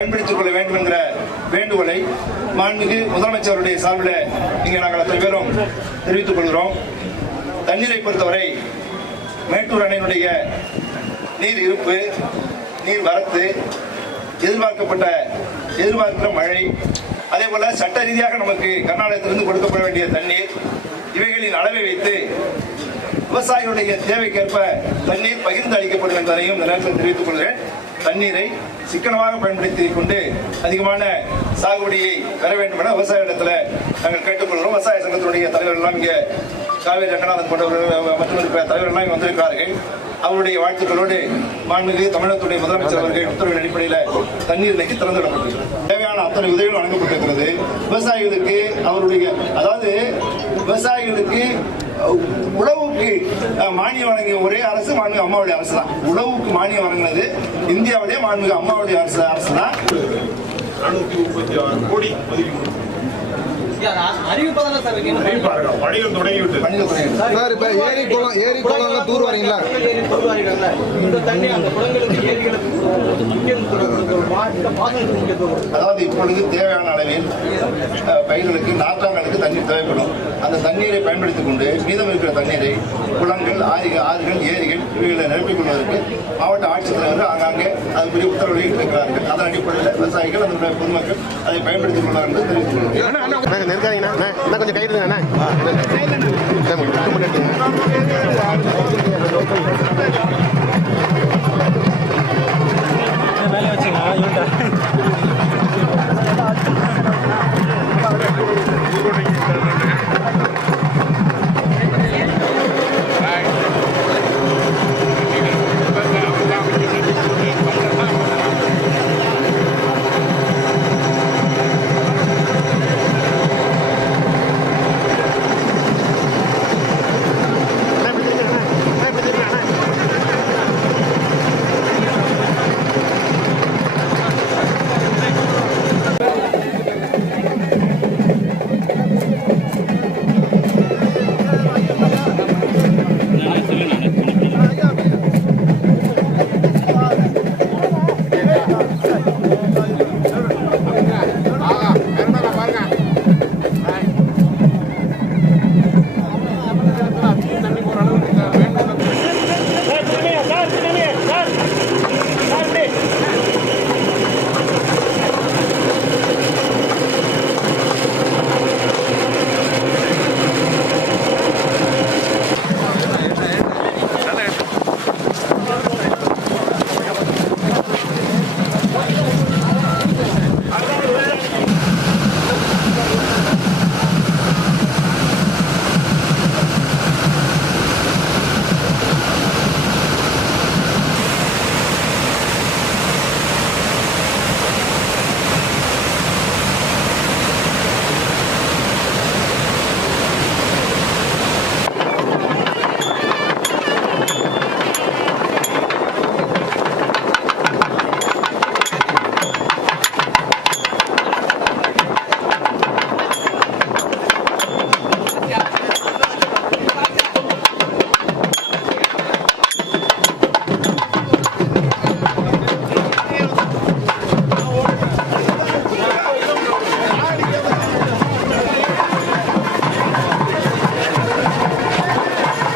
பயன்படுத்திக் கொள்ள வேண்டும் என்கிற வேண்டுகோளை மாண்புமிகு முதலமைச்சருடைய சார்பில் இங்கே நாங்கள் அத்தனை பேரும் தெரிவித்துக் கொள்கிறோம். தண்ணீரை பொறுத்தவரை மேட்டூர் அணையினுடைய நீர் இருப்பு, நீர் வரத்து, எதிர்பார்க்கிற மழை, அதே போல சட்ட ரீதியாக நமக்கு கர்நாடகத்திலிருந்து கொடுக்கப்பட வேண்டிய தண்ணீர், இவைகளின் அளவை வைத்து விவசாயிகளுடைய தேவைக்கேற்ப தண்ணீர் பகிர்ந்து அளிக்கப்படும் என்பதையும் இந்த நேரத்தில் தெரிவித்துக் கொள்கிறேன். தண்ணீரை சிக்கனமாக பயன்படுத்திக் கொண்டு அதிகமான சாகுபடியை பெற வேண்டும் என விவசாயிடத்தில் நாங்கள் கேட்டுக்கொள்கிறோம். விவசாய சங்கத்தினுடைய தலைவர்கள் எல்லாம் இங்கே காவேரி ரங்கநாதன் போன்றவர்கள் மற்றும் தலைவர்கள் எல்லாம் வந்திருக்கிறார்கள். அவருடைய வாழ்த்துக்களோடு மாண்புமிகு தமிழகத்துடைய முதலமைச்சர் அவர்கள் உத்தரவின் அடிப்படையில் தண்ணீர் நிலைக்கு திறந்துவிடப்பட்டிருக்கிறது. தேவையான அத்தனை உதவிகள் வழங்கப்பட்டிருக்கிறது. விவசாயிகளுக்கு விவசாயிகளுக்கு உழவுக்கு மானியம் வழங்கிய ஒரே அரசு மாண்புமிகு அம்மாவுடைய அரசு தான். உழவுக்கு மானியம் வழங்கினது இந்தியாவுடைய மாண்புமிகு அம்மாவுடைய அரசு தான். 436 கோடி அதாவது இப்பொழுது தேவையான அளவில் பயிர்களுக்கு நாற்றாங்களுக்கு தண்ணீர் தேவைப்படும். அந்த தண்ணீரை பயன்படுத்திக் கொண்டு மீதம் இருக்கிற தண்ணீரை குளங்கள், ஆறுகள், ஏரிகள் இவைகளை நிரப்பிக் கொள்வதற்கு மாவட்ட ஆட்சித்தலைவர்கள் ஆங்காங்கே அதுக்குரிய உத்தரவுகளை இருக்கிறார்கள். அதன் அடிப்படையில் விவசாயிகள் அதனுடைய பொதுமக்கள் அதை பயன்படுத்திக் கொள்வார் என்று தெரிவித்துக் கொள்கிறேன். கொஞ்சம் கைது மேலே வச்சுங்க.